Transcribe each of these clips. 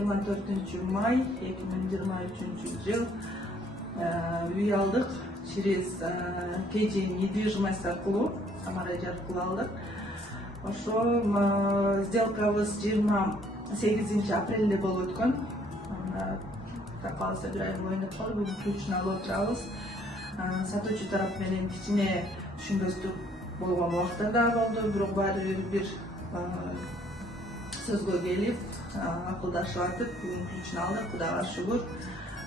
24 май 2023 жыл үй алдык через KG недвижимость аркылуу, Самара аркылуу алдык. Ошо сделкабыз 28 апрелде болуп өткөн. Калса бир ай ойноп калып, бүгүн ключун алып отурабыз. Сатуучу тарап менен кичине түшүнбөстүк болгон убактар да болду, бирок баары бир сөзгө келип, акылдашып атып, бүгүн ключун алдык. Кудайга шүгүр.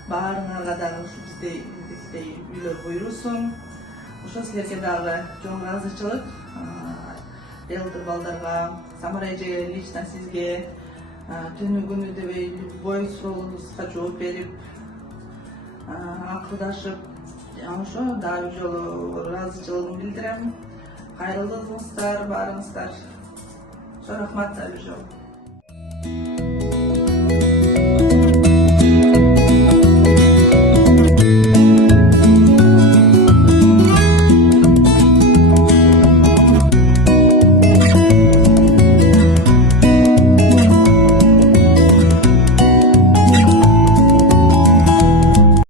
Баарыңарга дагы биздей үйлөр буйрусун. Ошо силерге дагы чоң ыраазычылык. Риэлтор балдарга, Самара эже лично сизге түнү күнү дебей любой суроолуңузга жооп берип, акылдашып, ошо дагы бир жолу ыраазычылыгымды билдирем. Кайрылдыңыздар баарыңыздар. Ошо рахмат дагы бир жолу.